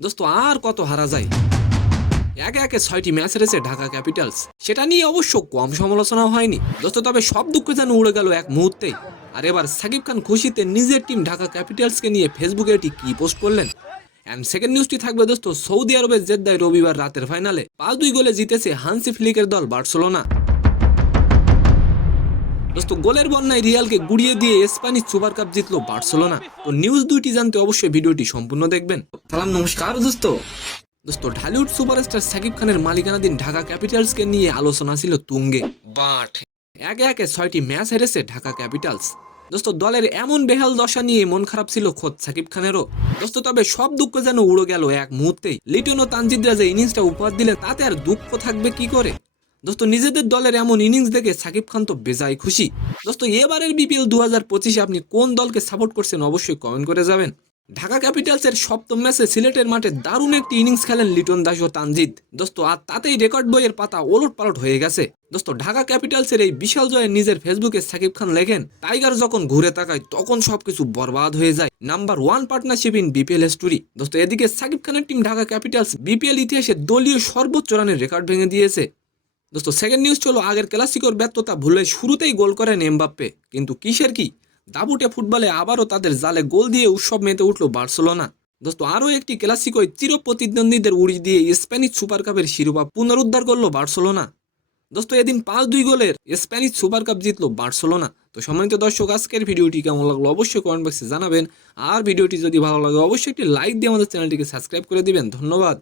দোস্ত আর কত হারা যায়। একে একে 6টি ম্যাচ হেরেছে ঢাকা ক্যাপিটালস, সেটা নিয়ে অবশ্য কম সমালোচনা হয়নি দোস্ত, তবে সব দুঃখ যেন উড়ে গেল এক মুহূর্তেই। আর এবার সাকিব খান খুশিতে নিজের টিম ঢাকা ক্যাপিটালসকে নিয়ে ফেসবুকে এটি কি পোস্ট করলেন। এন্ড সেকেন্ড নিউজটি থাকবে দোস্ত, সৌদি আরবের জেদ্দায় রবিবার রাতের ফাইনালে 5-2 গোলে জিতেছে হান্সি ফ্লিকের দল বার্সেলোনা। দোস্ত গোলের বন্যায় রিয়ালকে গুড়িয়ে দিয়ে স্প্যানিশ সুপার কাপ জিতলো বার্সেলোনা। তো নিউজ দুইটি জানতে অবশ্যই ভিডিওটি সম্পূর্ণ দেখবেন। সালাম নমস্কার দোস্ত। ঢালিউড সুপারস্টার সাকিব খানের মালিকানাধীন ঢাকা ক্যাপিটালসকে নিয়ে আলোচনা ছিল তুঙ্গে, বাট একে একে 6টি ম্যাচ হেরেছে ঢাকা ক্যাপিটালস। দলের এমন বেহাল দশা নিয়ে মন খারাপ ছিল খোদ সাকিব খানেরও। তবে সব দুঃখ যেন উড়ে গেল এক মুহূর্তেই। লিটন ও তানজিদরা যে ইনিংসটা উপহার দিলেন তাতে আর দুঃখ থাকবে কি করে। নিজেদের দলের এমন ইনিংস দেখে সাকিব খান তো বেজায় খুশি। এবারের বিপিএল 2025-এ আপনি কোন দলকে সাপোর্ট করছেন অবশ্যই কমেন্ট করে যাবেন। ঢাকা ক্যাপিটালসের সপ্তম ম্যাচে সিলেটের মাঠে দারুণ একটি ইনিংস খেলেন লিটন দাস ও তানজিদ। আর তাতেই রেকর্ড বইয়ের পাতা ওলট পালট হয়ে গেছে। ঢাকা ক্যাপিটালসের এই বিশাল জয়ে নিজের ফেসবুকে সাকিব খান লেখেন, টাইগার যখন ঘুরে তাকায় তখন সবকিছু বরবাদ হয়ে যায়। Number 1 partnership in BPL history. এদিকে সাকিব খানের টিম ঢাকা ক্যাপিটালস বিপিএল ইতিহাসে দলীয় সর্বোচ্চ রানের রেকর্ড ভেঙে দিয়েছে। সেকেন্ড নিউজ চলো, আগের ক্লাসিকোর ব্যর্থতা ভুলে শুরুতেই গোল করেন এমবাপ্পে, কিন্তু কিসের কি দাবুটে ফুটবলে আবারও তাদের জালে গোল দিয়ে উৎসব মেতে উঠল বার্সেলোনা। আরও একটি ক্লাসিকোয় চির প্রতিদ্বন্দ্বীদের উড়ি দিয়ে স্প্যানিশ সুপার কাপের শিরোপা পুনরুদ্ধার করলো বার্সেলোনা। এদিন 5-2 গোলের স্প্যানিশ সুপার কাপ জিতলো বার্সেলোনা। সম্মানিত দর্শক, আজকের ভিডিওটি কেমন লাগলো অবশ্যই কমেন্ট বক্সে জানাবেন। আর ভিডিওটি যদি ভালো লাগে অবশ্যই একটি লাইক দিয়ে আমাদের চ্যানেলটিকে সাবস্ক্রাইব করে দিবেন। ধন্যবাদ।